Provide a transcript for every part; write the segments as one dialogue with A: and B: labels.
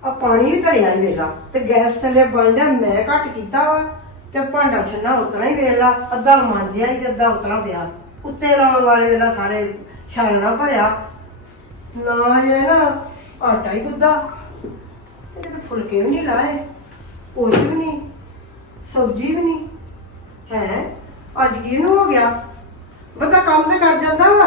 A: ਆ ਪਾਣੀ ਵੀ ਧਰਿਆ ਹੀ ਵੇਲਾ ਤੇ ਗੈਸ ਥੱਲੇ ਬਲਦਾ ਮੈਂ ਘੱਟ ਕੀਤਾ ਵਾ ਤੇ ਭਾਂਡਾ ਛੰਨਾ ਉਤਰਾ ਹੀ ਵੇਲਾ ਅੱਧਾ ਮਾਂਜਿਆ ਹੀ ਤੇ ਅੱਧਾ ਉਤਰਾ ਪਿਆ ਉੱਤੇ ਲਾਉਣ ਵਾਲੇ ਵੇਲਾ ਸਾਰੇ ਛਾਲਣਾ ਭਰਿਆ ਨਾ ਜੇ ਨਾ ਆਟਾ ਹੀ ਗੁੱਦਾ ਤੇ ਕਿਤੇ ਫੁਲਕੇ ਵੀ ਨਹੀਂ ਲਾਏ ਕੁਝ ਵੀ ਨਹੀਂ ਸਬਜ਼ੀ ਵੀ ਨਹੀਂ ਹੈ ਅੱਜ ਕਿਹਨੂੰ ਹੋ ਗਿਆ ਬੰਦਾ ਕੰਮ ਤੇ ਕਰ ਜਾਂਦਾ ਵਾ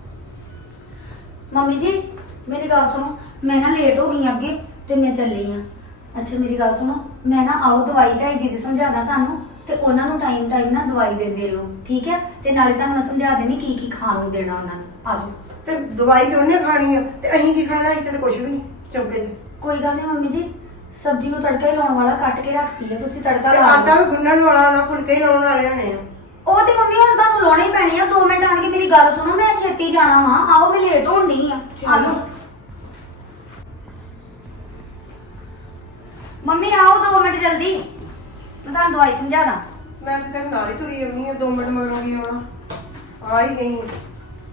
B: ਮੰਮੀ ਜੀ ਮੇਰੀ ਗੱਲ ਸੁਣੋ ਮੈਂ ਨਾ ਲੇਟ ਹੋ ਗਈ ਅੱਗੇ ਤੇ ਮੈਂ ਚੱਲੀ ਆ ਅੱਛਾ ਮੇਰੀ ਗੱਲ ਸੁਣੋ ਮੈਂ ਨਾ ਆਓ ਦਵਾਈ ਚਾਹੀ ਜੀ ਦੀ ਸਮਝਾਦਾ ਤੁਹਾਨੂੰ ਤੇ ਉਹਨਾਂ ਨੂੰ ਟਾਈਮ ਨਾ ਦਵਾਈ ਦਿੰਦੇ ਰਹੋ ਠੀਕ ਹੈ ਤੇ ਨਾਲੇ ਤੁਹਾਨੂੰ ਮੈਂ ਸਮਝਾ ਦੇਣੀ ਕੀ ਖਾਣ ਨੂੰ ਦੇਣਾ ਉਹਨਾਂ ਨੂੰ ਆਜੋ
A: ਤੇ ਦਵਾਈ ਤੇ ਉਹਨੇ ਖਾਣੀ ਆ ਤੇ ਅਸੀਂ ਕੀ ਖਾਣਾ ਇੱਥੇ ਤੇ ਕੁਝ ਵੀ ਨਹੀਂ ਚੌਕੇ 'ਚ
B: ਕੋਈ ਗੱਲ ਨਹੀਂ ਮੰਮੀ ਜੀ ਸਬਜ਼ੀ ਨੂੰ ਤੜਕਾ ਹੀ ਲਾਉਣ ਵਾਲਾ ਕੱਟ ਕੇ ਰੱਖਤੀ ਹੈ ਤੁਸੀਂ ਤੜਕਾ
A: ਤੇ
B: ਲਾ
A: ਆਟਾ
B: ਲਓ
A: ਵੀ ਗੁੰਨਣ ਵਾਲਾ ਨਾ ਫੁਲਕੇ ਹੀ ਲਾਉਣ ਵਾਲੇ ਹੋਣੇ ਆ
B: ਉਹ ਤੇ ਮੰਮੀ ਹੁਣ ਤੁਹਾਨੂੰ ਲਾਉਣੇ ਹੀ ਪੈਣੇ ਆ 2 ਮਿੰਟ ਆਣ ਕੇ ਮੇਰੀ ਗੱਲ ਸੁਣੋ ਮੈਂ ਛੇਤੀ ਜਾਣਾ ਵਾ ਆਓ ਮੈਂ ਲੇਟ ਹੋਣ ਡਈ ਆ ਆਜੋ ਮੰਮੀ ਆਓ 2 ਮਿੰਟ ਜਲਦੀ ਮੈਂ ਤੁਹਾਨੂੰ ਦਵਾਈ ਸਮਝਾ ਦਾਂ
A: ਮੈਂ ਤੇ ਤੇਰੇ ਨਾਲ ਹੀ ਤੁਰੀ ਆਉਣੀ ਆ 2 ਮਿੰਟ ਮਗਰੋਂਗੀ ਆਉਣਾ ਆ ਹੀ ਗਈ ਆ।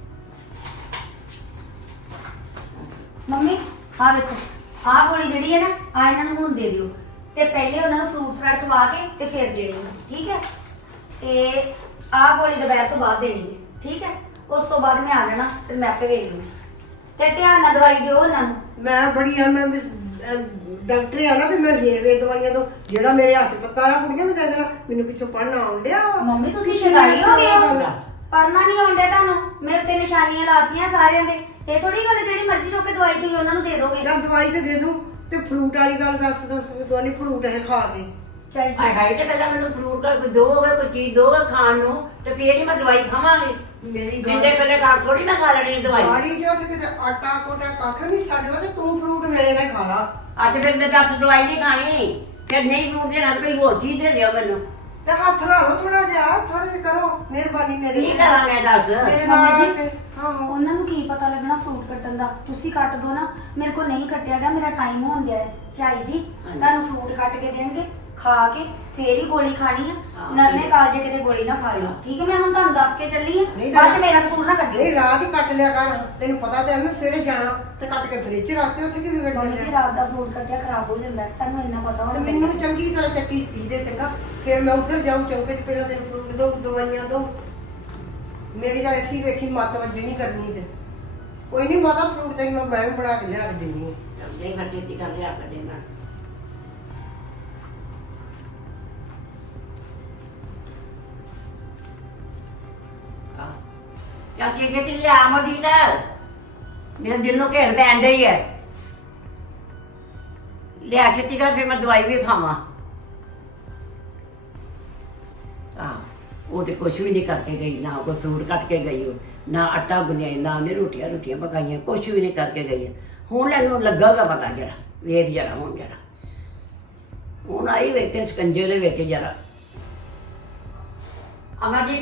B: ਮੰਮੀ ਆ ਵੇਖੋ ਆਹ ਗੋਲੀ ਜਿਹੜੀ ਹੈ ਨਾ ਆ ਇਹਨਾਂ ਨੂੰ ਹੁਣ ਦੇ ਦਿਓ ਤੇ ਪਹਿਲੇ ਉਹਨਾਂ ਨੂੰ ਫਰੂਟ ਫਰਾਟ ਖਵਾ ਕੇ ਤੇ ਫਿਰ ਦੇਣੀ ਹੈ ਠੀਕ ਹੈ ਤੇ ਆਹ ਗੋਲੀ ਦੁਪਹਿਰ ਤੋਂ ਬਾਅਦ ਦੇਣੀ ਹੈ ਠੀਕ ਹੈ ਉਸ ਤੋਂ ਬਾਅਦ ਮੈਂ ਆ ਜਾਣਾ ਫਿਰ ਮੈਂ ਆਪੇ ਵੇਖ ਲੂੰਗੀ ਤੇ ਧਿਆਨ ਨਾਲ ਦਵਾਈ ਦਿਓ ਉਹਨਾਂ ਨੂੰ
A: ਮੈਂ ਬੜੀ ਆ ਮੈਂ ਡਾਕਟਰ ਆ ਨਾ ਵੀ ਮੈਂ ਵੇ ਦਵਾਈਆਂ ਤੋਂ ਜਿਹੜਾ ਮੇਰੇ ਹੱਥ ਪੱਤਾ ਆ ਕੁੜੀਆਂ ਵੀ ਕਹਿ ਦੇਣਾ ਮੈਨੂੰ ਪਿੱਛੋਂ ਪੜ੍ਹਨਾ ਆਉਣ ਡਿਆ ਵਾ।
B: ਮੰਮੀ ਤੁਸੀਂ ਸ਼ਿਕਾਈ ਹੋ ਗਏ ਹੋ ਪੜਨਾ ਨਹੀਂ ਆਉਂਦਾ ਤੁਹਾਨੂੰ ਮੇਰੇ ਤੇ ਨਿਸ਼ਾਨੀਆਂ ਲਾਤੀਆਂ ਸਾਰਿਆਂ ਦੇ ਇਹ ਥੋੜੀ ਗੱਲ ਜਿਹੜੀ ਮਰਜ਼ੀ ਚੁੱਕ ਕੇ ਦਵਾਈ ਤੁਸੀਂ ਉਹਨਾਂ ਨੂੰ ਦੇ ਦੋਗੇ
A: ਜਾਂ ਦਵਾਈ ਤੇ ਦੇ ਦੂੰ ਤੇ ਫਰੂਟ ਵਾਲੀ ਗੱਲ ਦੱਸ ਦੋਨੀ ਫਰੂਟ ਇਹ ਖਾ ਕੇ
B: ਚੱਲ
C: ਹਾਏ ਹਾਏ ਤੇ ਪਹਿਲਾਂ ਮੈਨੂੰ ਫਰੂਟ ਕੋਈ ਦੋਗੇ ਕੋਈ ਚੀਜ਼ ਦੋਗੇ ਖਾਣ ਨੂੰ ਤੇ ਫੇਰ ਹੀ ਮੈਂ ਦਵਾਈ ਖਾਵਾਂਗੀ
A: ਮੇਰੀ
C: ਜਿੰਦੇ
A: ਗੱਲ
C: ਪਹਿਲੇ ਘਰ ਥੋੜੀ ਮੈਂ ਖਾ ਲੈਣੀ ਦਵਾਈ
A: ਬਾੜੀ ਜੋ ਤੇ ਕਿਤੇ ਆਟਾ ਕੋਟਾ ਕੱਖ ਨਹੀਂ ਸਾਡੇ ਵਾ ਤੇ ਤੂੰ ਫਰੂਟ ਮੇਰੇ ਨਾਲ ਖਾ ਲਾ
C: ਅੱਜ ਫਿਰ ਮੈਂ ਦੱਸ ਦਵਾਈ ਨਹੀਂ ਖਾਣੀ ਫਿਰ ਨਹੀਂ ਫਰੂਟ ਦੇਣਾ ਕੋਈ ਹੋਰ ਚੀਜ਼ ਦੇ ਦਿਓ ਮੈਨੂੰ
A: ਤੇ ਹੱਥ ਲਾ ਲਓ ਥੋੜਾ ਜਿਹਾ ਥੋੜਾ ਜਿਹਾ ਕਰੋ ਮਿਹਰਬਾਨੀ ਮੇਰੇ
C: ਕੀ ਕਰਾਂ ਮੈਂ ਦੱਸ
A: ਮੇਰੇ
B: ਮੰਮੀ
A: ਨਾਲ
B: ਜੀ,
A: ਤੇ ਹਾਂ ਹਾਂ
B: ਉਹਨਾਂ ਨੂੰ ਕੀ ਪਤਾ ਲੱਗਣਾ ਫਰੂਟ ਕੱਟਣ ਦਾ ਤੁਸੀਂ ਕੱਟ ਦੋ ਨਾ ਮੇਰੇ ਕੋਲ ਨਹੀਂ ਕੱਟਿਆ ਗਿਆ ਮੇਰਾ ਟਾਈਮ ਹੋਣ ਗਿਆ ਹੈ ਝਾਈ ਜੀ ਤੁਹਾਨੂੰ ਫਰੂਟ ਕੱਟ ਕੇ ਦੇਣਗੇ ਖਾ ਕੇ ਫੇਰ ਹੀ ਗੋਲੀ ਖਾਣੀ ਆ
C: ਹਾਂ,
B: ਨਰਨੇ
C: ਠੀਕ ਹੈ।
B: ਕਾਲਜੇ ਕਿਤੇ ਗੋਲੀ ਨਾ ਖਾ ਲਿਓ ਠੀਕ ਹੈ ਮੈਂ ਹੁਣ ਤੁਹਾਨੂੰ ਦੱਸ ਕੇ ਚੱਲੀ
A: ਨਹੀਂ
B: ਆ
A: ਤਾਂ-
B: ਬਾਅਦ ਚ ਮੇਰਾ ਕਸੂਰ ਨਾ ਕੱਢਿਓ
A: ਇਹ ਰਾਤ ਹੀ ਕੱਟ ਲਿਆ ਕਰ ਤੈਨੂੰ ਪਤਾ ਤੇ ਹੈ ਮੈਂ ਸਵੇਰੇ ਜਾਣਾ ਤੇ ਕੱਟ ਕੇ ਫ੍ਰਿਜ 'ਚ ਰੱਖਦੇ ਉੱਥੇ ਕੀ ਵਿਗੜ
B: ਮੰਮੀ ਜੀ
A: ਜਾਂਦਾ
B: ਰਾਤ ਦਾ ਫਰੂਟ ਕੱਟਿਆ ਖਰਾਬ ਹੋ ਜਾਂਦਾ ਹੈ, ਤੁਹਾਨੂੰ ਇੰਨਾ ਪਤਾ
A: ਤੇ
B: ਹੋਣਾ
A: ਮੈਨੂੰ
B: ਚਾਹੀਦਾ।
A: ਚੰਗੀ ਤਰ੍ਹਾਂ ਚੱਕੀ ਪੀ ਦੇ ਚੰਗਾ ਫਿਰ ਮੈਂ ਉੱਧਰ ਜਾਊਂ ਚੌਂਕੇ 'ਚ ਪਹਿਲਾਂ ਤੈਨੂੰ ਫਰੂਟ ਦੋ ਦਵਾਈਆਂ ਦੋ ਮੇਰੀ ਗੱਲ ਐਸੀ ਵੇਖੀ ਮੱਤ ਵੱਜਣੀ ਕਰਨੀ ਤੇ ਕੋਈ ਨਹੀਂ ਮਾਤਾ ਫਰੂਟ ਤੈਨੂੰ ਮੈਂ ਵੀ ਬਣਾ ਕੇ ਲਿਆ ਕੇ ਦੇਣੀ ਹੈ
C: ਦੇ ਮੈਂ ਛੇਤੀ ਕਰ ਲਿਆ ਕਰ ਦੇਣਾ ਕਿਆ ਚੀਜ਼ ਕਿ ਲਿਆ ਮਰਦੀ ਦਾ ਮੇਰੇ ਦਿਲ ਨੂੰ ਘੇਰ ਪੈਣ ਡਈ ਹੈ ਲਿਆ ਛੇਤੀ ਕਰ ਫਿਰ ਮੈਂ ਦਵਾਈ ਵੀ ਖਾਵਾਂ ਉਹ ਤੇ ਕੁਛ ਵੀ ਨਹੀਂ ਕਰਕੇ ਗਈ ਨਾ ਕੋਈ ਫਰੂਟ ਕੱਟ ਕੇ ਗਈ ਉਹ ਨਾ ਆਟਾ ਗੁੰਨਿਆ ਨਾ ਉਹਨੇ ਰੋਟੀਆਂ ਪਕਾਈਆਂ ਕੁਛ ਵੀ ਨਹੀਂ ਕਰਕੇ ਗਈ ਹੁਣ ਇਹਨੂੰ ਲੱਗਾਗਾ ਪਤਾ ਜਰਾ ਵੇਖ ਜਰਾ ਹੁਣ ਆਈ ਵੇਖ ਕੇ ਸਕੰਜੇ ਦੇ ਵਿੱਚ ਜਰਾ ਅਮਰਜੀਤ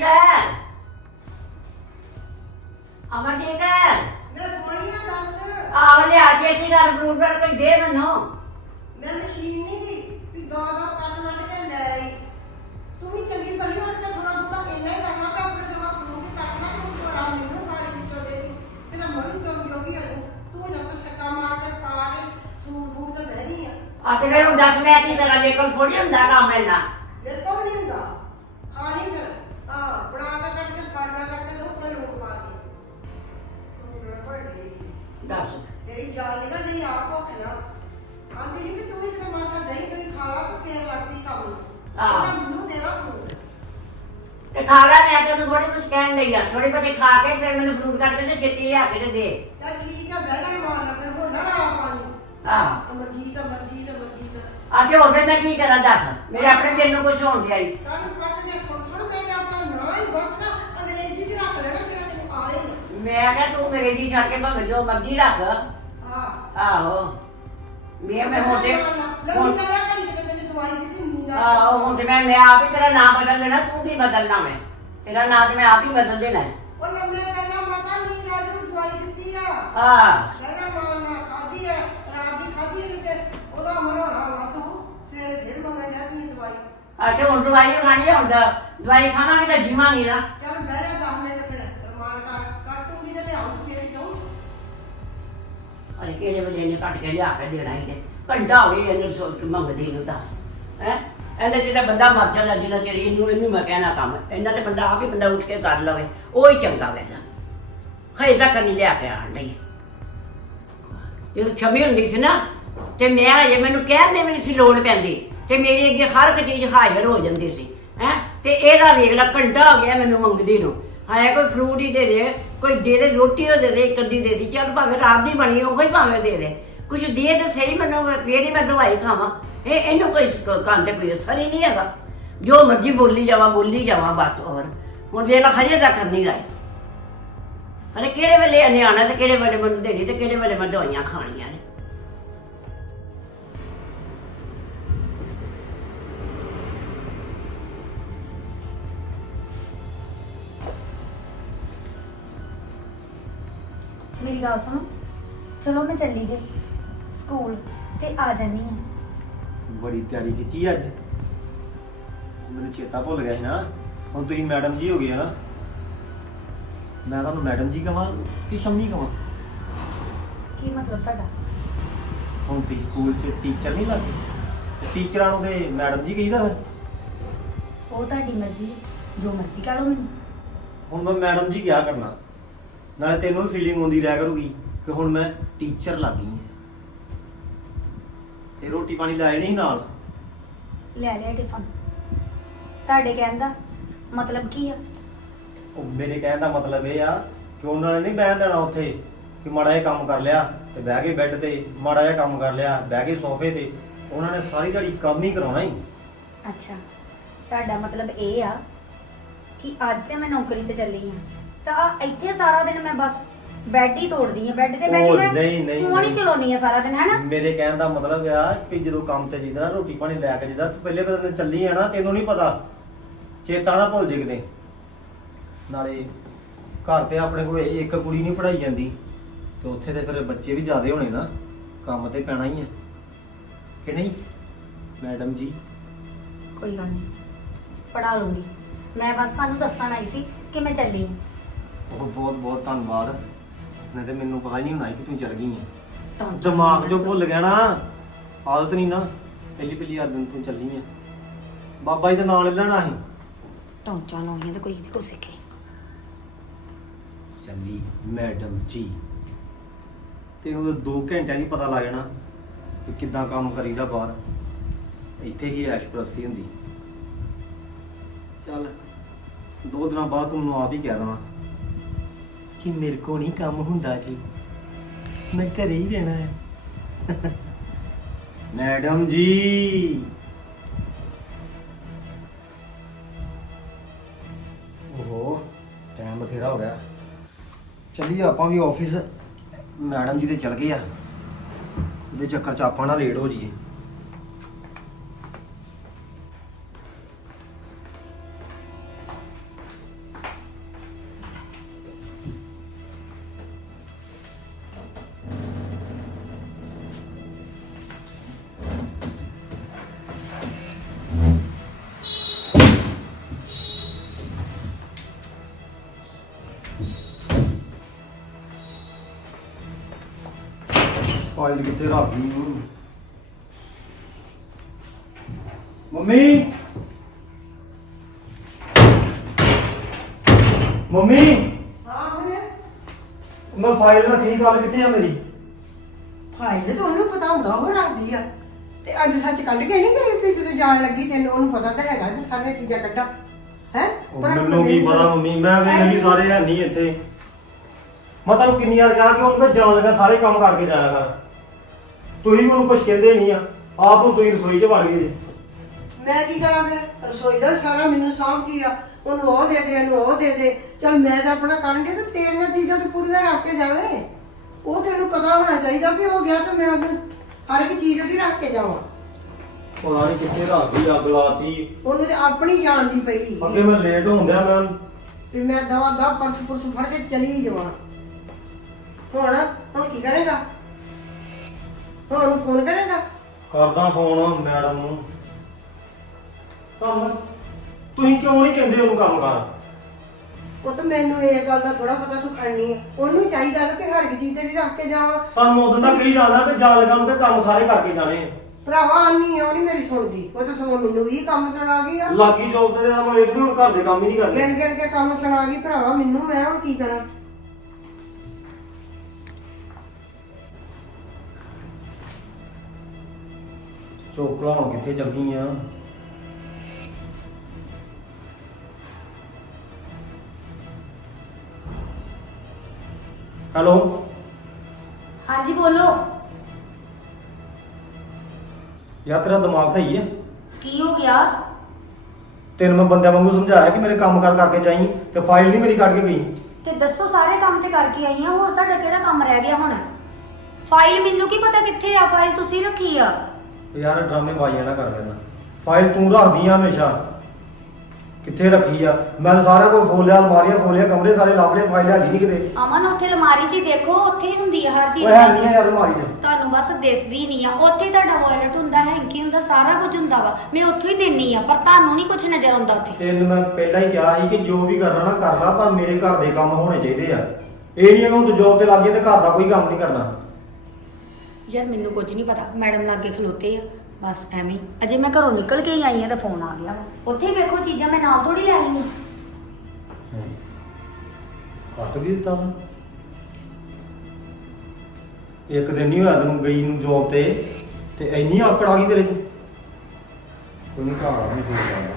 C: ਅਮਰਜੀਤ
A: ਮੈਂ ਗੋਲੀਆਂ ਦੱਸ
C: ਆਹ ਲਿਆ ਛੇਤੀ ਕਰ ਫਰੂਟ ਕੋਈ ਦੇ ਮੈਨੂੰ
A: ਮੈਂ ਮਸ਼ੀਨ ਨਹੀਂ ਗਈ ਵੀ ਦੋ ਕੱਟ ਕੇ ਲੈ ਆਈ ਤੂੰ ਵੀ ਚੰਗੀ ਭਲੀ ਹੋਣ ਤੇ ਥੋੜਾ ਬਹੁਤਾ ਇੰਨਾ ਹੀ ਕਰਨਾ ਪਿਆ ਆਪਣੇ ਜਗ੍ਹਾ ਫਰੂਟ ਕੱਟਣਾ ਤੂੰ ਥੋੜਾ ਮੈਨੂੰ ਪਾਣੀ ਵਿੱਚੋਂ ਦੇ ਦੀ ਤੇ ਮੈਂ ਵੀ ਕੰਮ ਜੋਗੀ ਆ ਤੂੰ ਜਦ ਤੱਕ ਸੱਕਾ ਮਾਰ ਕੇ ਖਾ ਕੇ ਸੂਰ ਬੂਰ ਤੇ ਬਹਿ ਗਈ ਆ
C: ਆ ਤੇ ਫਿਰ ਹੁਣ ਦੱਸ ਮੈਂ ਕੀ ਕਰਾਂ ਮੇਰੇ ਕੋਲ ਥੋੜੀ ਹੁੰਦਾ ਕੰਮ ਇੰਨਾ
A: ਮੇਰੇ ਕੋਲ ਨਹੀਂ ਹੁੰਦਾ ਖਾ ਨਹੀਂ ਫਿਰ ਹਾਂ ਬਣਾ ਕੇ ਕੱਟ ਕੇ ਫਾੜਨਾ ਕਰਕੇ ਦੋ ਤੇ ਲੂਣ ਪਾ ਕੇ ਤੂੰ ਨਾ ਪੜੀ
C: ਦੱਸ
A: ਤੇਰੀ ਜਾਨ ਨਹੀਂ ਨਾ ਨਹੀਂ ਆ ਭੁੱਖ ਨਾ ਆਂਦੀ ਨਹੀਂ ਕਿ ਤੂੰ ਵੀ ਜਦੋਂ ਮਾਸਾ ਦਹੀਂ ਕੋਈ ਖਾ ਲਾ ਤਾਂ ਫੇਰ ਲੱਗਦੀ ਕੰਮ
C: ਹਾਂ।
A: ਇਹਦਾ ਮੈਨੂੰ ਦੇਣਾ ਫਰੂਟ
C: ਤੇ ਖਾ ਲੈ ਮੈਂ ਤੈਨੂੰ ਥੋੜੀ ਕੁਝ ਕਹਿਣ ਲਈ ਆ ਥੋੜੀ ਬਹੁਤੀ ਖਾ ਕੇ ਫਿਰ ਮੈਨੂੰ ਫਰੂਟ ਕੱਟ ਕੇ ਤੇ ਛੇਤੀ ਲਿਆ ਕੇ ਤੇ ਦੇ
A: ਚੱਲ ਠੀਕ ਆ ਬਹਿ ਜਾ ਮਾਰਨਾ ਫਿਰ ਹੋ ਨਾ ਰਲਾ ਪਾਣੀ
C: ਆਹ
A: ਅਮਰਜੀਤ
C: ਅੱਜ ਹੋਰ ਫਿਰ ਮੈਂ ਕੀ ਕਰਾਂ ਦੱਸ ਮੇਰੇ ਆਪਣੇ ਦਿਲ ਨੂੰ ਕੁਝ ਹੋਣ ਡਿਆ ਈ
A: ਕਾਹਨੂੰ ਕੱਟ ਕੇ ਸੁਣ ਮੈਂ ਆਪਣਾ ਨਾਂ ਹੀ ਬਸ ਨਾ ਅੰਗਰੇਜ਼ੀ ਚ ਰੱਖ ਲੈਣਾ ਜਿਹੜਾ ਤੈਨੂੰ ਆਏ ਨਾ
C: ਮੈਂ ਕਿਹਾ ਤੂੰ ਮੇਰੇ ਦੀ ਛੱਡ ਕੇ ਭਾਵੇਂ ਜੋ ਮਰਜ਼ੀ ਰੱਖ
A: ਹਾਂ
C: ਆਹੋ ਮੈਂ ਹੁਣ ਤੇ
A: ਲੰਮੀ ਮੈਂ ਘੜੀ ਤੇ ਤੈਨੂੰ ਦਵਾਈ ਦਿੱਤੀ ਨੀਂਦ ਆ
C: ਆਹੋ ਹੁਣ ਤੇ ਮੈਂ ਆਪ ਹੀ ਤੇਰਾ ਨਾਮ ਬਦਲ ਦੇਣਾ ਤੂੰ ਕੀ ਬਦਲਣਾ ਮੈਂ ਤੇਰਾ ਨਾਮ ਤੇ ਮੈਂ ਆਪ ਹੀ ਬਦਲ ਦੇਣਾ ਹੈ।
A: ਉਹ ਲੰਮੇ ਪਹਿਲਾਂ ਮਾਤਾ ਨੀਂਦ ਆ ਜੂ ਦਵਾਈ ਦਿੱਤੀ ਆ
C: ਹਾਂ
A: ਪਹਿਲਾਂ ਮਾਂ ਖਾਦੀ ਆ ਰਾਤ ਦੀ ਖਾਦੀ ਤੇ ਉਹਦਾ ਮਰੋਣਾ ਵਾ ਤੂੰ ਸਵੇਰੇ ਫਿਰ ਮੰਗਣਾ ਕੀ ਦਵਾਈ
C: ਤੇ ਹੁਣ ਦਵਾਈ ਖਾਣੀ ਆ ਹੁਣ ਦਵਾਈ ਖਾਵਾਂਗੇ ਤਾਂ ਜੀਵਾਂਗੇ ਨਾ
A: ਚੱਲ ਬਹਿ ਜਾ 10 ਮਿੰਟ ਫਿਰ ਰਮਾਨ ਕਾਟੂਗੀ ਤੇ ਲਿਆਉਂਗੀ ਫੇਰ ਜਾਊ
C: ਅਰੇ ਕਿਹੜੇ ਵੇਲੇ ਨੇ ਕੱਟ ਕੇ ਲਿਆ ਕੇ ਦੇਣਾ ਹੀ ਤੇ ਘੰਟਾ ਹੋ ਗਿਆ ਇਹਨੂੰ ਸੋਚ ਮੰਗਦੀ ਨੂੰ ਤਾਂ ਹੈ। ਇਹਨੇ ਜਿਹੜਾ ਬੰਦਾ ਮਰ ਜਾਂਦਾ ਜਿੰਨਾ ਚਿਰ ਇਹਨੂੰ ਮੈਂ ਕਹਿਣਾ ਕੰਮ ਇਹਨਾਂ ਤੇ ਬੰਦਾ ਆਪ ਹੀ ਬੰਦਾ ਉੱਠ ਕੇ ਕਰ ਲਵੇ ਉਹ ਹੀ ਚੰਗਾ ਵੈਦਾ। ਹਜੇ ਤੱਕ ਨਹੀਂ ਲਿਆ ਕੇ ਆਣ ਲਈ। ਜਦੋਂ ਛਵੀ ਹੁੰਦੀ ਸੀ ਨਾ ਤੇ ਮੈਂ ਹਜੇ ਮੈਨੂੰ ਕਹਿਣ ਦੀ ਵੀ ਨਹੀਂ ਸੀ ਲੋੜ ਪੈਂਦੀ ਤੇ ਮੇਰੀ ਅੱਗੇ ਹਰ ਇੱਕ ਚੀਜ਼ ਹਾਜ਼ਰ ਹੋ ਜਾਂਦੀ ਸੀ ਹੈ। ਤੇ ਇਹਦਾ ਵੇਖ ਲਾ ਘੰਟਾ ਹੋ ਗਿਆ ਮੈਨੂੰ ਮੰਗਦੀ ਨੂੰ। ਹਾਂ ਕੋਈ ਫਰੂਟ ਹੀ ਦੇ ਦੇ, ਕੋਈ ਦੇ ਦੇ, ਰੋਟੀ ਉਹ ਦੇ ਦੇ, ਇੱਕ ਅੱਧੀ ਦੇ ਦੀ, ਚੱਲ ਭਾਵੇਂ ਰਾਤ ਦੀ ਬਣੀ ਉਹ ਹੀ ਭਾਵੇਂ ਦੇ ਦੇ, ਕੁਝ ਦੇ ਤੇ ਸਹੀ ਮੈਨੂੰ, ਫੇਰ ਹੀ ਮੈਂ ਦਵਾਈ ਖਾਵਾਂ। ਇਹਨੂੰ ਕੋਈ ਕੰਨ ਤੇ ਕੋਈ ਅਸਰ ਹੀ ਨਹੀਂ ਹੈਗਾ। ਜੋ ਮਰਜ਼ੀ ਬੋਲੀ ਜਾਵਾਂ ਬਸ। ਹੋਰ ਹੁਣ ਵੇਖ ਲਾ ਹਜੇ ਤੱਕ ਨਹੀਂ ਗਏ। ਅਰੇ ਕਿਹੜੇ ਵੇਲੇ ਇਹਨੇ ਆਉਣਾ ਤੇ ਕਿਹੜੇ ਵੇਲੇ ਮੈਨੂੰ ਦੇਣੀ ਤੇ ਕਿਹੜੇ ਵੇਲੇ ਮੈਂ ਦਵਾਈਆਂ ਖਾਣੀਆਂ ਨੇ।
B: ਮੇਰੀ ਗੱਲ ਸੁਣੋ, ਚਲੋ ਮੈਂ ਚੱਲੀ ਜੇ ਸਕੂਲ ਤੇ ਆ ਜਾਨੀ ਆ।
D: ਬੜੀ ਤਿਆਰੀ ਕੀਤੀ ਅੱਜ, ਮੈਨੂੰ ਚੇਤਾ ਭੁੱਲ ਗਿਆ ਸੀ ਨਾ। ਹੁਣ ਤੁਸੀਂ ਮੈਡਮ ਜੀ ਹੋ ਗਏ ਆ ਨਾ, ਮੈਂ ਤੁਹਾਨੂੰ ਮੈਡਮ ਜੀ ਕਹਾਂ ਕਿ ਸ਼ੰਮੀ ਕਹਾਂ?
B: ਕੀ ਮਤਲਬ ਤੁਹਾਡਾ?
D: ਹੁਣ ਤੁਸੀਂ ਸਕੂਲ 'ਚ ਟੀਚਰ ਨਹੀਂ ਲੱਗੇ, ਟੀਚਰਾਂ ਨੂੰ ਤੇ ਮੈਡਮ ਜੀ ਕਹੀਦਾ ਵਾ।
B: ਉਹ ਤੁਹਾਡੀ ਮਰਜ਼ੀ, ਜੋ ਮਰਜ਼ੀ ਕਹ ਲਓ ਮੈਨੂੰ।
D: ਹੁਣ ਮੈਂ ਮੈਡਮ ਜੀ ਕਿਹਾ ਕਰਨਾ, ਨਾਲੇ ਤੈਨੂੰ ਵੀ ਫੀਲਿੰਗ ਆਉਂਦੀ ਰਿਹਾ ਕਰੂਗੀ ਕਿ ਹੁਣ ਮੈਂ ਟੀਚਰ ਲੱਗ ਗਈ ਹਾਂ। ਤੇ ਰੋਟੀ ਪਾਣੀ ਲਾਏ ਨਹੀਂ ਨਾਲ?
B: ਲੈ ਲਿਆ ਟਿਫਨ। ਤੁਹਾਡੇ ਕਹਿਣ ਦਾ ਮਤਲਬ ਕੀ ਆ?
D: ਉਹ ਮੇਰੇ ਕਹਿਣ ਦਾ ਮਤਲਬ ਇਹ ਆ ਕਿ ਉਹਨਾਂ ਨੇ ਨਹੀਂ ਬਹਿਣ ਦੇਣਾ ਉੱਥੇ ਕਿ ਮਾੜਾ ਜਿਹਾ ਕੰਮ ਕਰ ਲਿਆ ਤੇ ਬਹਿ ਕੇ ਬੈੱਡ ਤੇ, ਮਾੜਾ ਜਿਹਾ ਕੰਮ ਕਰ ਲਿਆ ਬਹਿ ਕੇ ਸੋਫੇ ਤੇ। ਉਹਨਾਂ ਨੇ ਸਾਰੀ ਦਿਹਾੜੀ ਕੰਮ ਹੀ ਕਰਾਉਣਾ ਹੀ।
B: ਅੱਛਾ, ਤੁਹਾਡਾ ਮਤਲਬ ਇਹ ਆ ਕਿ ਅੱਜ ਤੇ ਮੈਂ ਨੌਕਰੀ ਤੇ ਚੱਲੀ ਆ ਤਾਂ ਇੱਥੇ ਸਾਰਾ ਦਿਨ ਮੈਂ ਬਸ ਬੈੱਡ ਹੀ ਤੋੜਦੀ ਆ, ਬੈੱਡ ਤੇ ਬੈਠੀ
D: ਉਹ
B: ਮੈਂ
D: ਨਹੀਂ
B: ਫੋਨ ਹੀ ਚਲਾਉਣੀ ਆ ਸਾਰਾ ਦਿਨ, ਹੈਨਾ?
D: ਮੇਰੇ ਕਹਿਣ ਦਾ ਮਤਲਬ ਆ ਕਿ ਜਦੋਂ ਕੰਮ ਤੇ ਜਿੱਦਾਂ ਰੋਟੀ ਪਾਣੀ ਲੈ ਕੇ ਜਿੱਦਾਂ ਤੂੰ ਪਹਿਲੇ ਦਿਨ ਚੱਲੀ ਆ ਨਾ, ਤੈਨੂੰ ਨਹੀਂ ਪਤਾ, ਚੇਤਾ ਨਾ ਭੁੱਲ ਜੇ ਕਿਤੇ। ਨਾਲੇ ਘਰ ਤੇ ਆਪਣੇ ਕੋਲ ਇੱਕ ਕੁੜੀ ਨਹੀਂ ਪੜਾਈ ਜਾਂਦੀ ਤੇ ਉੱਥੇ ਤੇ ਫਿਰ ਬੱਚੇ ਵੀ ਜ਼ਿਆਦੇ ਹੋਣੇ ਨਾ, ਕੰਮ ਤੇ ਪੈਣਾ ਹੀ ਆ ਕਿ ਨਹੀਂ ਮੈਡਮ ਜੀ?
B: ਕੋਈ ਗੱਲ ਨਹੀਂ, ਪੜਾ ਲੂੰਗੀ। ਮੈਂ ਬਸ ਤੁਹਾਨੂੰ ਦੱਸਣ ਆਈ ਸੀ ਕਿ ਮੈਂ ਚੱਲੀ ਆ।
D: ਉਹ ਬਹੁਤ ਬਹੁਤ ਧੰਨਵਾਦ, ਨਹੀਂ ਤੇ ਮੈਨੂੰ ਪਤਾ ਹੀ ਨਹੀਂ ਹੋਣਾ ਕਿ ਤੂੰ ਚੱਲ ਗਈ ਹੈ।
B: ਤੁਹਾਨੂੰ
D: ਦਿਮਾਗ ਜੋ ਭੁੱਲ ਗਿਆ ਨਾ, ਆਦਤ ਨਹੀਂ ਨਾ, ਪਹਿਲੀ ਵਾਰ ਦਿਨ ਤੂੰ ਚੱਲੀ ਹੈ। ਬਾਬਾ ਜੀ ਦਾ ਨਾਮ ਲੈ ਲੈਣਾ ਸੀ।
B: ਟੌਂਚਾਂ ਲਾਉਣੀਆਂ ਤਾਂ ਕੋਈ ਵੀ ਕੋ ਸਿੱਖੇ।
D: ਚੱਲੀ ਮੈਡਮ ਜੀ, ਤੈਨੂੰ ਤਾਂ 2 ਘੰਟਿਆਂ ਨਹੀਂ ਪਤਾ ਲੱਗ ਜਾਣਾ ਕਿ ਕਿੱਦਾਂ ਕੰਮ ਕਰੀਦਾ ਬਾਹਰ। ਇੱਥੇ ਹੀ ਐਸ਼ ਪ੍ਰਸਤੀ ਹੁੰਦੀ। ਚੱਲ 2 ਦਿਨਾਂ ਬਾਅਦ ਤੂੰ ਮੈਨੂੰ ਆਪ ਹੀ ਕਹਿ ਦੇਣਾ ਕਿ ਮੇਰੇ ਕੋ ਨਹੀਂ ਕੰਮ ਹੁੰਦਾ ਜੀ, ਮੈਂ ਘਰੇ ਹੀ ਰਹਿਣਾ ਹੈ। ਮੈਡਮ ਜੀ ਓਹੋ ਟਾਈਮ ਬਥੇਰਾ ਹੋ ਗਿਆ, ਚੱਲੀਏ ਆਪਾਂ ਵੀ ਆਫਿਸ। ਮੈਡਮ ਜੀ ਤੇ ਚਲ ਗਏ ਆ, ਉਹਦੇ ਚੱਕਰ 'ਚ ਆਪਾਂ ਨਾ ਲੇਟ ਹੋ ਜਾਈਏ। ਫਾਈਲ ਕਿੱਥੇ ਰੱਖ ਗਈ ਮੰਮੀ? ਮੰਮੀ
A: ਹਾਂ ਵੀਰੇ,
D: ਮੈਂ ਫਾਈਲ ਰੱਖੀ, ਗੱਲ ਕਿੱਥੇ ਆ ਮੇਰੀ?
A: ਫਾਈਲ ਤਾਂ ਉਹਨੂੰ ਪਤਾ ਹੁੰਦਾ, ਉਹ ਰੱਖਦੀ ਆ। ਤੇ ਅੱਜ ਸੱਚ ਕੱਢ ਕੇ ਨਹੀਂ ਗਈ ਵੀ ਜਦੋਂ ਜਾਣ ਲੱਗੀ, ਤੈਨੂੰ ਉਹਨੂੰ ਪਤਾ ਤਾਂ ਹੈਗਾ ਜੀ ਸਾਰੀਆਂ ਚੀਜ਼ਾਂ ਕੱਢਾਂ ਹੈ।
D: ਮੈਨੂੰ ਕੀ ਪਤਾ ਮੰਮੀ, ਮੈਂ ਵੇਖ ਸਾਰੇ ਹੈ ਨਹੀਂ ਇੱਥੇ। ਮੈਂ ਤੁਹਾਨੂੰ ਕਿੰਨੀ ਵਾਰ ਕਿਹਾ ਕਿ ਹੁਣ ਮੈਂ ਜਾਣ ਲੱਗਾ ਸਾਰੇ ਕੰਮ ਕਰਕੇ ਜਾਇਆ ਕਰ, ਤੁਸੀਂ ਵੀ ਉਹਨੂੰ ਕੁਝ ਕਹਿੰਦੇ ਨਹੀਂ ਆ। ਆਪ ਨੂੰ ਤੁਸੀਂ ਰਸੋਈ 'ਚ ਵੜ ਗਏ ਜੀ।
A: ਮੈਂ ਕੀ ਕਰਾਂ ਫਿਰ? ਰਸੋਈ ਦਾ ਸਾਰਾ ਮੈਨੂੰ ਸਾਂਭ ਕੀ ਆ, ਉਹਨੂੰ ਉਹ ਦੇ ਦੇ, ਇਹਨੂੰ ਉਹ ਦੇ ਦੇ। ਚੱਲ ਮੈਂ ਤਾਂ ਆਪਣਾ ਕਰਨ ਦੇ, ਤੇ ਤੇਰੀਆਂ ਚੀਜ਼ਾਂ ਤੇ ਪੂਰੀਆਂ ਰੱਖ ਕੇ ਜਾਵੇ। ਉਹ ਤੈਨੂੰ ਪਤਾ ਹੋਣਾ ਚਾਹੀਦਾ ਵੀ ਹੋ ਗਿਆ ਤਾਂ ਮੈਂ ਉਹਦੀ ਹਰ ਇੱਕ ਚੀਜ਼ ਉਹਦੀ ਰੱਖ ਕੇ ਜਾਵਾਂ।
D: ਪਤਾ ਨਹੀਂ ਕਿੱਥੇ ਰੱਖ ਗਈ, ਅੱਗ ਲਾਤੀ।
A: ਉਹਨੂੰ ਤੇ ਆਪਣੀ ਜਾਣ ਦੀ ਪਈ
D: ਅੱਗੇ ਮੈਂ ਲੇਟ ਹੁੰਦਿਆ ਮੈਂ
A: ਵੀ ਮੈਂ ਦਵਾ ਦਾ ਪਰਸ ਫੜ ਕੇ ਚਲੀ ਜਾਵਾਂ। ਹੁਣ ਕੀ ਕਰੇਗਾ? ਹੁਣ ਉਹਨੂੰ ਫੋਨ ਕਰੇਗਾ?
D: ਕਰਦਾ ਫੋਨ ਮੈਡਮ ਨੂੰ। ਕੰਮ ਤੁਸੀਂ ਕਿਉਂ ਨਹੀਂ ਕਹਿੰਦੇ ਉਹਨੂੰ ਕੰਮ ਕਰ?
A: ਉਹ ਤਾਂ ਮੈਨੂੰ ਇਹ ਗੱਲ ਦਾ ਥੋੜਾ ਪਤਾ ਤੂੰ ਖੜਨੀ ਆ। ਉਹਨੂੰ ਚਾਹੀਦਾ ਨਾ ਕਿ ਹਰ ਇੱਕ ਚੀਜ਼ ਤੇਰੀ ਰੱਖ ਕੇ ਜਾਵਾਂ।
D: ਤੁਹਾਨੂੰ ਉਦੋਂ ਦਾ ਕਹੀ ਜਾਂਦਾ ਕਿ ਜਾਣ ਲੱਗਾ ਨੂੰ ਕਿ ਕੰਮ ਸਾਰੇ ਕਰਕੇ ਜਾਣੇ ਆ।
A: ਭਰਾਵਾ ਆਨੀ ਆ, ਉਹ ਨਹੀਂ ਮੇਰੀ ਸੁਣਦੀ। ਉਹ ਤਾਂ ਸਗੋਂ ਮੈਨੂੰ ਵੀ ਕੰਮ ਸੁਣਾ ਗਈ ਆ।
D: ਲਾਗੀ ਜੋਬ ਤੇ ਮੈਂ ਇਹ ਵੀ ਹੁਣ ਘਰ ਦੇ ਕੰਮ ਹੀ ਨਹੀਂ ਕਰਨੇ।
A: ਗਿਣ ਗਿਣ ਕੇ ਕੰਮ ਸੁਣਾ ਗਈ ਭਰਾਵਾ ਮੈਨੂੰ। ਮੈਂ ਹੁਣ ਕੀ ਕਰਾਂ?
D: ਚੋਕਲਾ ਹੁਣ ਕਿੱਥੇ ਚੱਲ ਗਈ ਆ? ਹੈਲੋ
B: ਹਾਂਜੀ ਬੋਲੋ।
D: ਯਾਰ ਤੇਰਾ ਦਿਮਾਗ ਸਹੀ ਹੈ?
B: ਕੀ ਹੋ ਗਿਆ?
D: ਤੈਨੂੰ ਮੈਂ ਬੰਦਿਆਂ ਵਾਂਗੂ ਸਮਝਾਇਆ ਕਿ ਮੇਰੇ ਕੰਮ ਕਰਕੇ ਜਾਈਂ ਤੇ ਫਾਈਲ ਨਹੀਂ ਮੇਰੀ ਕੱਢ ਕੇ ਗਈ।
B: ਤੇ ਦੱਸੋ, ਸਾਰੇ ਕੰਮ ਤੇ ਕਰਕੇ ਆਈ ਆ, ਹੋਰ ਤੁਹਾਡਾ ਕਿਹੜਾ ਕੰਮ ਰਹਿ ਗਿਆ ਹੁਣ? ਫਾਈਲ ਮੈਨੂੰ ਕੀ ਪਤਾ ਕਿੱਥੇ ਆ? ਫਾਈਲ ਤੁਸੀਂ ਰੱਖੀ ਆ।
D: ਯਾਰ ਡਰਾਮੇ ਬਾਜ਼ੀਆਂ ਨਾ ਕਰ ਲੈਣਾ। ਫਾਈਲ ਤੂੰ ਰੱਖਦੀ ਆ ਹਮੇਸ਼ਾ। ਕਿੱਥੇ ਰੱਖੀ ਆ? ਮੈਂ ਤਾਂ ਸਾਰਾ ਕੁਝ ਖੋਲਿਆ, ਅਲਮਾਰੀਆਂ ਖੋਲਿਆ, ਕਮਰੇ ਸਾਰੇ ਲੱਭ ਲਏ, ਫਾਈਲ ਹੈਗੀ ਨਹੀਂ ਕਿਤੇ।
B: ਅਮਨ ਉੱਥੇ ਅਲਮਾਰੀ 'ਚ ਹੀ ਦੇਖੋ, ਉੱਥੇ ਹੀ ਹੁੰਦੀ ਆ ਹਰ ਚੀਜ਼।
D: ਉਹ ਹੈ ਨਹੀਂ ਆ ਯਾਰ ਅਲਮਾਰੀ 'ਚ।
B: ਤੁਹਾਨੂੰ ਬਸ ਦਿਸਦੀ ਨਹੀਂ ਆ। ਉੱਥੇ ਹੀ ਤੁਹਾਡਾ ਵਾਇਲਟ ਹੁੰਦਾ, ਹੈਂਕੀ ਹੁੰਦਾ, ਸਾਰਾ ਕੁਝ ਹੁੰਦਾ ਵਾ। ਮੈਂ ਉੱਥੋਂ ਹੀ ਦੇਣੀ ਆ, ਪਰ ਤੁਹਾਨੂੰ ਨਹੀਂ ਕੁਝ ਨਜ਼ਰ ਆਉਂਦਾ ਉੱਥੇ।
D: ਤੈਨੂੰ ਮੈਂ ਪਹਿਲਾਂ ਹੀ ਕਿਹਾ ਸੀ ਕਿ ਜੋ ਵੀ ਕਰਨਾ ਨਾ ਕਰ ਲਾ, ਪਰ ਮੇਰੇ ਘਰ ਦੇ ਕੰਮ ਹੋਣੇ ਚਾਹੀਦੇ ਆ। ਇਹ ਨਹੀਂ ਕਿ ਹੁਣ ਤੂੰ ਜੋਬ ਤੇ ਲੱਗ ਗਈ ਤੇ ਘਰ ਦਾ ਕੋਈ ਕੰਮ ਨਹੀਂ ਕਰਨਾ।
B: ਯਾਰ ਮੈਨੂੰ ਕੁਝ ਨਹੀਂ ਪਤਾ, ਮੈਡਮ ਲਾਗੇ ਖਲੋਤੇ ਆ ਬਸ ਐਵੇਂ ਹੀ। ਅਜੇ ਮੈਂ ਘਰੋਂ ਨਿਕਲ ਕੇ ਹੀ ਆਈ ਆ ਤਾਂ ਫੋਨ ਆ ਗਿਆ ਵਾ। ਉੱਥੇ ਹੀ ਵੇਖੋ ਚੀਜ਼ਾਂ, ਮੈਂ ਨਾਲ ਥੋੜੀ ਲੈ ਆਈ ਆ।
D: ਕੱਟ ਵੀ ਦਿੱਤਾ ਵਾ। ਇੱਕ ਦਿਨ ਨਹੀਂ ਹੋਇਆ ਤੈਨੂੰ ਗਈ ਨੂੰ ਜੋਬ ਤੇ ਇੰਨੀ ਆਕੜ ਆ ਗਈ ਤੇਰੇ 'ਚ। ਕੋਈ ਨਹੀਂ ਘਰ ਆ ਵੀ ਕੋਈ ਗੱਲ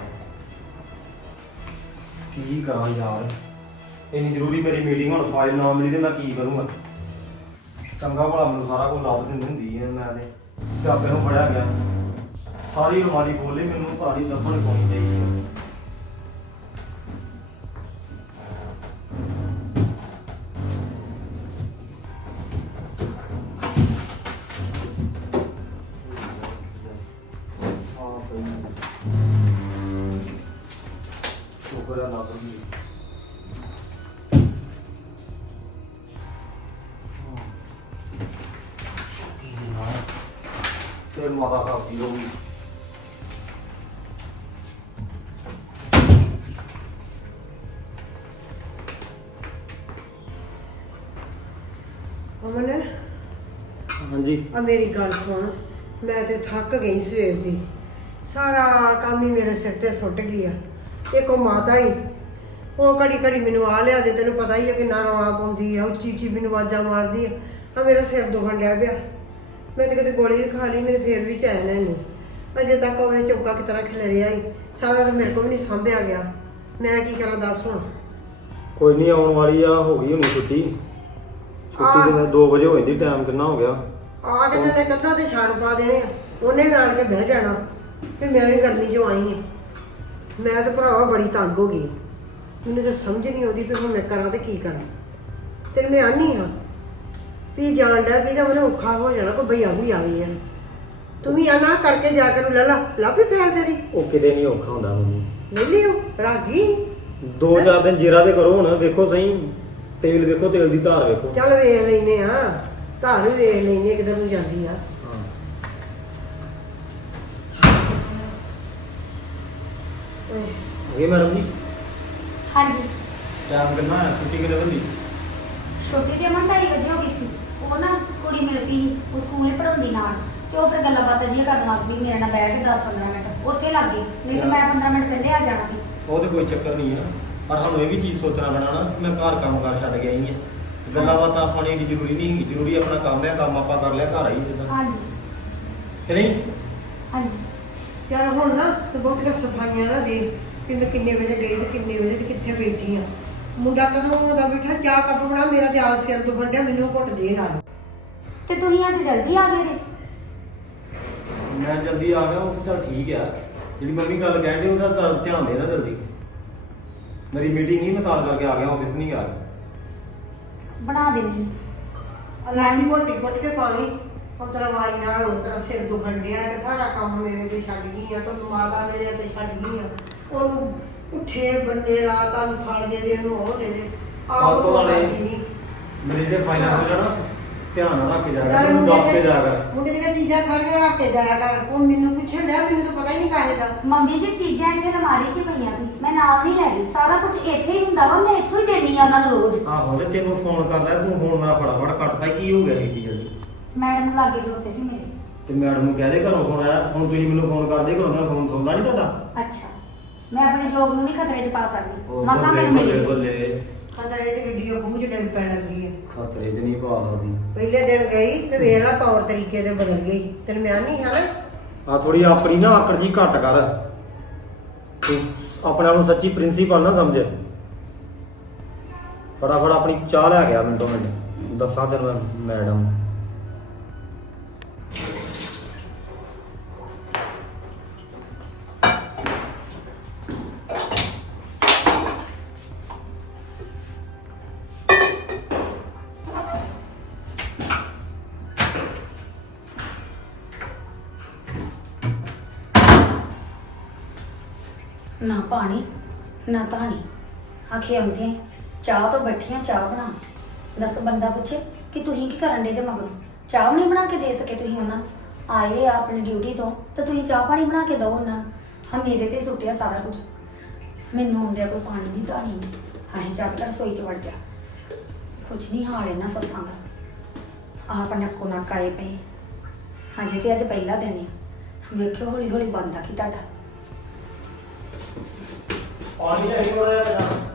D: ਕੀ ਕਰਾਂ ਯਾਰ। ਇੰਨੀ ਜ਼ਰੂਰੀ ਮੇਰੀ ਮੀਟਿੰਗ ਹੁਣ ਫਾਈਲ ਨਾ ਮਿਲੀ ਤੇ ਮੈਂ ਕੀ ਕਰੂੰਗਾ? ਚੰਗਾ ਭਲਾ ਮੈਨੂੰ ਸਾਰਾ ਕੁਝ ਲੱਭ ਦਿੰਦੀ ਹੁੰਦੀ ਹੈ। ਮੈਂ ਤੇ ਸਿਆਪੇ ਨੂੰ ਫੜਿਆ ਗਿਆ। ਸਾਰੀ ਅਲਮਾਰੀ ਖੋਲੀ, ਮੈਨੂੰ ਭਾਰੀ ਲੱਭਣ ਪਾਉਣੀ ਚਾਹੀਦੀ ਹੈ। ਸ਼ੁਕਰ ਹੈ ਲੱਭ ਗਈ। ਤੇ ਮਾਤਾ ਖਾਪੀ ਹੋਊਗੀ।
A: ਅਮਨ
D: ਹਾਂਜੀ
A: ਆ ਮੇਰੀ ਗੱਲ ਸੁਣ। ਮੈਂ ਤੇ ਥੱਕ ਗਈ ਸਵੇਰ ਦੀ। ਸਾਰਾ ਕੰਮ ਹੀ ਮੇਰੇ ਸਿਰ ਤੇ ਸੁੱਟ ਗਈ ਆ। ਇੱਕ ਉਹ ਮਾਤਾ ਹੀ ਉਹ ਘੜੀ ਘੜੀ ਮੈਨੂੰ ਆ ਲਿਆ ਦੇ। ਤੈਨੂੰ ਪਤਾ ਹੀ ਆ ਕਿੰਨਾ ਰੌਲਾ ਪਾਉਂਦੀ ਆ, ਉੱਚੀ ਉੱਚੀ ਮੈਨੂੰ ਆਵਾਜ਼ਾਂ ਮਾਰਦੀ ਆ। ਆ ਮੇਰਾ ਸਿਰ ਦੁਖਣ ਡਿਆ ਪਿਆ। ਮੈਂ ਤੇ ਕਦੇ ਗੋਲੀ ਵੀ ਖਾ ਲਈ, ਮੇਰੇ ਫੇਰ ਵੀ ਚੈਨ ਨਹੀਂ। ਅਜੇ ਤੱਕ ਉਹ ਚੌਕਾ ਕਿਸ ਤਰ੍ਹਾਂ ਖਿਲਰਿਆ ਹੀ ਸਾਰਾ ਤਾਂ ਮੇਰੇ ਕੋਲ ਵੀ ਨਹੀਂ ਸਾਂਭਿਆ ਗਿਆ। ਮੈਂ ਕੀ ਕਰਾਂ ਦੱਸ ਹੁਣ?
D: ਕੋਈ ਨਹੀਂ, ਆਉਣ ਵਾਲੀ ਆ। ਹੋ ਗਈ ਹੁਣ ਛੁੱਟੀ। ਛੁੱਟੀ ਤੇ 2 ਵਜੇ ਹੋ ਜਾਂਦੀ। ਟਾਈਮ ਕਿੰਨਾ ਹੋ ਗਿਆ?
A: ਆ ਕੇ ਤੇ ਕੰਧਾਂ ਤੇ ਛਾਣ ਪਾ ਦੇਣੇ ਆ। ਉਹਨੇ ਵੀ ਆਣ ਕੇ ਬਹਿ ਜਾਣਾ ਵੀ ਮੈਂ ਵੀ ਗਰਮੀ 'ਚੋਂ ਆਈ ਆ। ਮੈਂ ਤਾਂ ਭਰਾਵਾ ਬੜੀ ਤੰਗ ਹੋ ਗਈ। ਮੈਨੂੰ ਤਾਂ ਸਮਝ ਨਹੀਂ ਆਉਂਦੀ ਕਿ ਹੁਣ ਮੈਂ ਕਰਾਂ ਤੇ ਕੀ ਕਰਾਂ। ਤੇ ਮੈਂ ਆਨੀ ਹਾਂ ਵੀ ਜਾਣ ਡਿਆ ਵੀ ਤਾਂ ਮੈਨੂੰ ਔਖਾ ਹੋ ਜਾਣਾ। ਕੋਈ ਭਈਆ ਵੀ ਆਵੇ ਆ। ਤੂੰ ਵੀ ਆ ਨਾ ਕਰਕੇ ਜਾ ਕੇ ਨੂੰ ਲੈ ਲਾ ਲੱਭੀ ਫੈਲ ਤੇਰੀ।
D: ਉਹ ਕਿਤੇ ਨਹੀਂ ਔਖਾ ਹੁੰਦਾ ਮੰਮੀ।
A: ਲੈ ਲਿਓ ਰਾਗੀ।
D: 2-4 ਦਿਨ ਜੀਰਾ ਤੇ ਕਰੋ ਹੁਣ। ਵੇਖੋ ਸਹੀ, ਤੇਲ ਵੇਖੋ, ਤੇਲ ਦੀ ਧਾਰ ਵੇਖੋ।
A: ਚੱਲ ਵੇਖ ਲੈਨੇ ਆ, ਧਾਰ ਵੀ ਵੇਖ ਲੈਨੇ ਕਿਧਰ ਨੂੰ ਜਾਂਦੀ ਆ।
D: ਇਹ ਮੈਡਮ ਜੀ
B: ਹਾਂਜੀ
D: ਟਾਈਮ ਕਿੰਨਾ ਹੈ? ਛੁੱਟੀ ਕਿੰਨੇ ਵਜੇ?
B: ਛੋਟੀ ਤੇ ਅਮਨ 2:30 ਵਜੇ ਹੋ ਗਈ ਸੀ। ਉਹ ਨਾ ਕੁੜੀ ਮਿਲ ਪਈ, ਉਹ ਸਕੂਲ ਹੀ ਪੜਾਉਂਦੀ ਨਾਲ, ਤੇ ਉਹ ਫਿਰ ਗੱਲਾਂ ਬਾਤਾਂ ਜਿਹੀਆਂ ਕਰਨ ਲੱਗ ਪਈ ਮੇਰੇ ਨਾਲ ਬੈਠ ਕੇ 10-15 ਮਿੰਟ ਉੱਥੇ ਲੱਗ ਗਈ। ਨਹੀਂ ਤਾਂ ਮੈਂ 15 ਮਿੰਟ ਪਹਿਲੇ ਆ ਜਾਣਾ ਸੀ।
D: ਉਹ ਤੇ ਕੋਈ ਚੱਕਰ ਨਹੀਂ ਆ, ਪਰ ਸਾਨੂੰ ਇਹ ਵੀ ਚੀਜ਼ ਸੋਚਣਾ ਪੈਣਾ ਨਾ। ਮੈਂ ਘਰ ਕੰਮ ਕਰ ਛੱਡ ਗਿਆ ਹੀ ਆ। ਗੱਲਾਂ ਬਾਤਾਂ ਆਪਾਂ ਨੇ ਜ਼ਰੂਰੀ ਨਹੀਂ ਹੈਗੀ। ਜ਼ਰੂਰੀ ਆਪਣਾ ਕੰਮ ਹੈ, ਕੰਮ ਆਪਾਂ ਕਰ ਲਿਆ, ਘਰ ਆਈ ਸਿੱਧਾ।
B: ਹਾਂਜੀ
D: ਕਿ ਨਹੀਂ?
B: ਹਾਂਜੀ
A: ਚੱਲ ਹੁਣ ਨਾ ਤੇ ਬਹੁਤੀਆਂ ਸਫਾਈਆਂ ਨਾ ਦੇ ਕਿ ਮੈਂ ਕਿੰਨੇ ਵਜੇ ਗਈ ਤੇ ਕਿੰਨੇ ਵਜੇ ਤੇ ਕਿੱਥੇ ਬੈਠੀ ਆ। ਮੁੰਡਾ ਕਦੋਂ ਉਹਦਾ ਬੈਠਾ ਚਾਹ ਕੱਪ ਬਣਾ। ਮੇਰਾ ਤੇ ਆਲ ਸਿਰ ਤੋਂ ਵੱਡਿਆ, ਮੈਨੂੰ ਘੁੱਟ ਦੇ ਨਾਲ।
B: ਤੇ ਤੁਸੀਂ ਅੱਜ ਜਲਦੀ ਆ ਗਏ ਜੀ?
D: ਮੈਂ ਜਲਦੀ ਆ ਗਿਆ। ਉਹ ਤਾਂ ਚੱਲ ਠੀਕ ਆ। ਜਿਹੜੀ ਮੰਮੀ ਗੱਲ ਕਹਿੰਦੇ ਉਹਦਾ ਤਾਂ ਧਿਆਨ ਦੇ ਨਾ ਜਲਦੀ। ਮੇਰੀ ਮੀਟਿੰਗ ਹੀ ਮੈਂ ਤਾਂ ਕਰਕੇ ਆ ਗਿਆ, ਆਫਿਸ ਨਹੀਂ ਗਿਆ।
B: ਬਣਾ ਦੇਣੀ।
A: ਅਲਾਈ ਮੋਟੀ ਘੁੱਟ ਕੇ ਪਾਣੀ ਉਹ ਤੇਰਾ ਵਾਈ ਨਾਲ ਉਹ ਤੇਰਾ ਸਿਰ ਦੁਖਣ ਡਿਆ ਕਿ ਸਾਰਾ ਕੰਮ ਮੇਰੇ ਤੇ ਛੱਡ ਗਈ ਆ। ਤੂੰ ਮਾਤਾ ਮੇਰੇ ਤੇ ਛੱਡ ਗਈ ਆ। ਉਹਨੂੰ ਪੁੱਠੇ ਬੰਨੇ ਰਾਤਾਂ ਨੂੰ ਫੜ ਦੇ ਦੇ, ਉਹਨੂੰ ਉਹ ਦੇ ਦੇ। ਆਪ
D: ਤੋਂ
A: ਤੋਂ
D: ਨਾਲੇ
A: ਨਹੀਂ
D: ਮੇਰੇ ਜੇ ਫਾਈਨਲ ਹੋ ਜਾਣਾ ਧਿਆਨ ਨਾਲ ਰੱਖ ਕੇ ਜਾਇਆ ਕਰ
A: ਨਾਲੇ
D: ਤੈਨੂੰ ਦੱਸ ਕੇ
A: ਮੁੰਡੇ
D: ਜਾਇਆ ਕਰ
A: ਮੁੰਡੇ ਦੀਆਂ ਚੀਜ਼ਾਂ ਸਾਰੀਆਂ ਰੱਖ ਕੇ ਜਾਇਆ ਕਰ ਉਹ ਮੈਨੂੰ ਪੁੱਛਣ ਡਿਆ ਮੈਨੂੰ ਤਾਂ ਪਤਾ ਹੀ ਨਹੀਂ ਕਾਹੇ ਦਾ
B: ਮੰਮੀ ਜੀ ਚੀਜ਼ਾਂ ਇੱਥੇ ਅਲਮਾਰੀ 'ਚ ਪਈਆਂ ਸੀ ਮੈਂ ਨਾਲ ਨਹੀਂ ਲੈ ਗਈ ਸਾਰਾ ਕੁਝ ਇੱਥੇ ਹੀ ਹੁੰਦਾ ਵਾ ਮੈਂ ਇੱਥੋਂ ਹੀ ਦੇਣੀ ਆ ਉਹਨਾਂ ਨੂੰ ਰੋਜ਼
D: ਆਹੋ ਤੇ ਤੈਨੂੰ ਫੋਨ ਕਰ ਲਿਆ ਤੂੰ ਫੋਨ ਮੇਰਾ ਫਟਾਫਟ ਕੱਟਦਾ ਕੀ ਹੋ ਗਿਆ ਏਡੀ ਜਲਦੀ
B: ਮੈਡਮ ਲਾਗੇ ਖਲੋਤੇ ਸੀ ਮੇਰੇ
D: ਤੇ ਮੈਡਮ ਨੂੰ ਕਹਦੇ ਘਰੋਂ ਫੋਨ ਆਇਆ ਹੁਣ ਤੁਸੀਂ ਮੈਨੂੰ ਫੋਨ ਕਰਦੇ ਘਰੋਂ ਦਾ ਫੋਨ ਸੁਣਦਾ ਨਹੀਂ ਤੁਹਾਡਾ
B: ਅੱਛਾ ਮੈਂ ਆਪਣੇ ਜੋਬ ਨੂੰ ਨਹੀਂ ਖਤਰੇ 'ਚ ਪਾ ਸਕਦੀ
D: ਉਹ
B: ਮਸਾਂ
D: ਬੱਲੇ
B: ਮੈਨੂੰ
D: ਬੱਲੇ
B: ਮਿਲੀ
D: ਬੱਲੇ
A: ਖਤਰੇ ਦੀ ਵੀਡੀਓ ਬਹੁਤ ਡਿੱਗ ਪੈਣ ਲੱਗੀ ਹੈ
D: ਖਤਰੇ ਤੇ ਨਹੀਂ ਪਾ ਸਕਦੀ
A: ਪਹਿਲੇ ਦਿਨ ਗਈ ਤੇ ਵੇਖ ਲਾ ਤੌਰ ਤਰੀਕੇ ਤੇ ਬਦਲ ਗਈ ਤੈਨੂੰ ਮੈਂ ਨਹੀਂ ਹੈ
D: ਆ ਥੋੜੀ ਆਪਣੀ ਨਾ ਆਕੜ ਜੀ ਘੱਟ ਕਰ ਤੂੰ ਆਪਣੇ ਆਪ ਨੂੰ ਸੱਚੀ ਪ੍ਰਿੰਸੀਪਲ ਨਾ ਸਮਝ ਫਟਾਫਟ ਆਪਣੀ ਚਾਹ ਲੈ ਗਿਆ ਮਿੰਟੋ ਮਿੰਟ ਦੱਸਾਂ ਤੈਨੂੰ ਮੈਂ ਮੈਡਮ
B: ਨਾ ਪਾਣੀ ਨਾ ਧਾਣੀ ਆਖੇ ਆਉਂਦੇ ਚਾਹ ਤੋਂ ਬੈਠੀਆਂ ਚਾਹ ਬਣਾ ਦੱਸ ਬੰਦਾ ਪੁੱਛੇ ਕਿ ਤੁਸੀਂ ਕੀ ਕਰਨ ਦੇ ਜੇ ਮਗਰੋਂ ਚਾਹ ਵੀ ਨਹੀਂ ਬਣਾ ਕੇ ਦੇ ਸਕੇ ਤੁਸੀਂ ਉਹਨਾਂ ਨੂੰ ਆਏ ਆ ਆਪਣੀ ਡਿਊਟੀ ਤੋਂ ਤੇ ਤੁਸੀਂ ਚਾਹ ਪਾਣੀ ਬਣਾ ਕੇ ਦਿਓ ਉਹਨਾਂ ਨੂੰ ਹਾਂ ਮੇਰੇ ਤੇ ਸੁੱਟਿਆ ਸਾਰਾ ਕੁਝ ਮੈਨੂੰ ਆਉਂਦਿਆ ਕੋਈ ਪਾਣੀ ਨਹੀਂ ਧਾਣੀ ਨਹੀਂ ਹਾਂ ਚੱਲ ਕਰ ਰਸੋਈ ਚ ਵੜ ਜਾ ਕੁਝ ਨਹੀਂ ਹਾਲ ਇਹਨਾਂ ਸੱਸਾਂ ਦਾ ਆਪ ਨੱਕੋ ਨੱਕ ਆਏ ਪਏ ਹਜੇ ਤੇ ਅੱਜ ਪਹਿਲਾ ਦਿਨ ਆ ਵੇਖਿਓ ਹੌਲੀ ਹੌਲੀ ਬੰਦਾ ਕੀ ਤੁਹਾਡਾ
D: ਪਾਣੀ ਲੈ ਕੇ ਆਇਆ